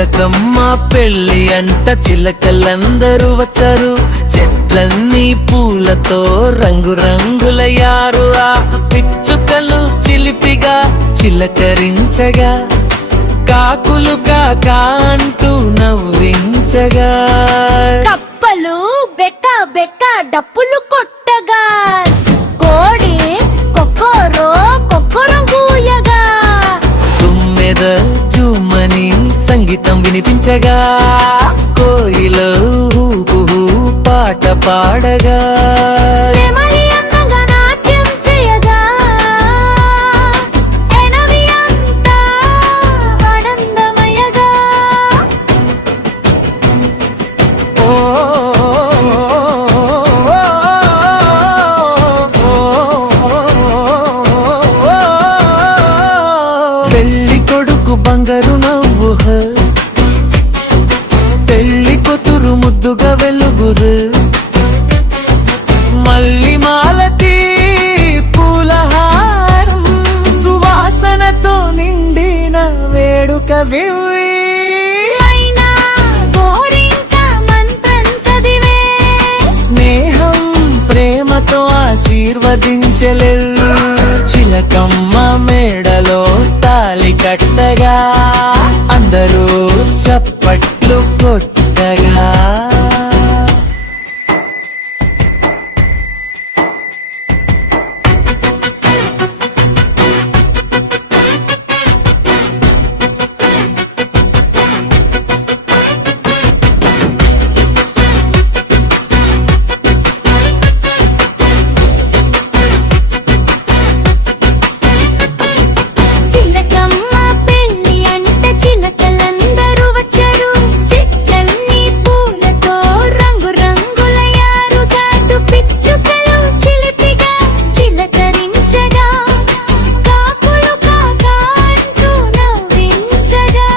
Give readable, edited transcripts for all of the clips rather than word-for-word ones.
చిలకమ్మ పెళ్ళి అంట చిలకలందరూ వచ్చారు. చెట్లన్నీ పూలతో రంగురంగులయ్యారు. ఆ పిచ్చుకలు చిలిపిగా చిలకరించగా, కాకులు కాకా అంటూ నవ్వించగా, కప్పలు బెక్క బెక్క డప్పులు కొట్టగా, కోడి కొక్కోరో కొక్కొరం కూయగా, తుమ్మెద జుమ్మని సంగీతం వినిపించగా, కోయిల హూ పాట పాడగా, నెమలి అందంగా నాట్యం చేయగా, ఎనవి అంతా ఆనందమయగా. పెళ్లి కొడుకు బంగారు నవ్వు, పెళ్లి కూతురు ముద్దుగా వెలుగురు, మల్లి మాలతి పూలహారం సువాసనతో నిండిన వేడుక వివి. అయినా గోరింక మంత్రం చదివే, స్నేహం ప్రేమతో ఆశీర్వదించలే, చిలకమ్మ మేడలో తాలి కట్టగా, అందరూ చప్పట్లు కొట్టగా. చిలకమ్మ పెళ్ళి అంట చిలకలందరూ వచ్చారు. చెట్లన్నీ పూలతో రంగురంగులయ్యారు. కాటు పిచ్చుకలు చిలిపిగా చిలకరించగా, కాకులు కాకా అంటూ నవ్వించగా,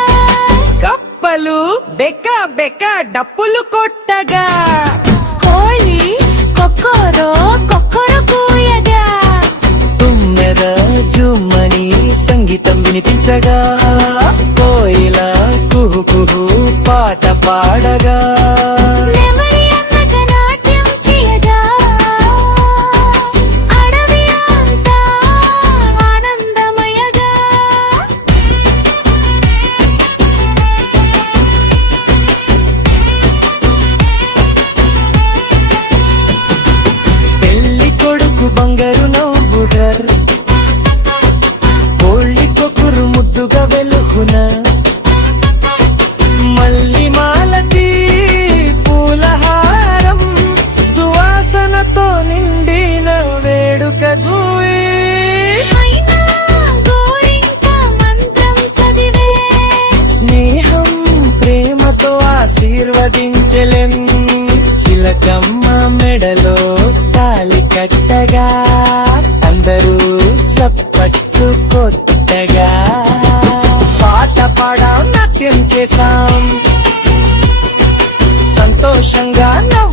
కప్పలు బెక్క బెక్క డప్పులు కొట్టగా, కోಳಿ కొక్కోరో కొక్కొర కూయగా, తుమ్మెద జుమ్మని సంగీతం వినిపించగా, కోయిల కుహు పాట పాడగా, నెమలి అందంగా నాట్యం చేయగా, అడవి అంతా ఆనందమయగా. పెళ్లి కొడుకు బంగారు నవ్వుడర్, కోళ్ళి కొక్కురు ముద్దుగా వెలుగున, మల్లి మాలతి పూలహారం సువాసనతో నిండిన వేడుక జూయి. అయినా గోరింక మంత్రం చదివే, స్నేహం ప్రేమతో ఆశీర్వదించలేం, చిలకమ్మ మెడలో తాలి కట్టగా, అందరూ చప్పట్లు కొట్టగా, పాట పాడాం నాట్యం చేశాం, సంతోషంగా నవ్వు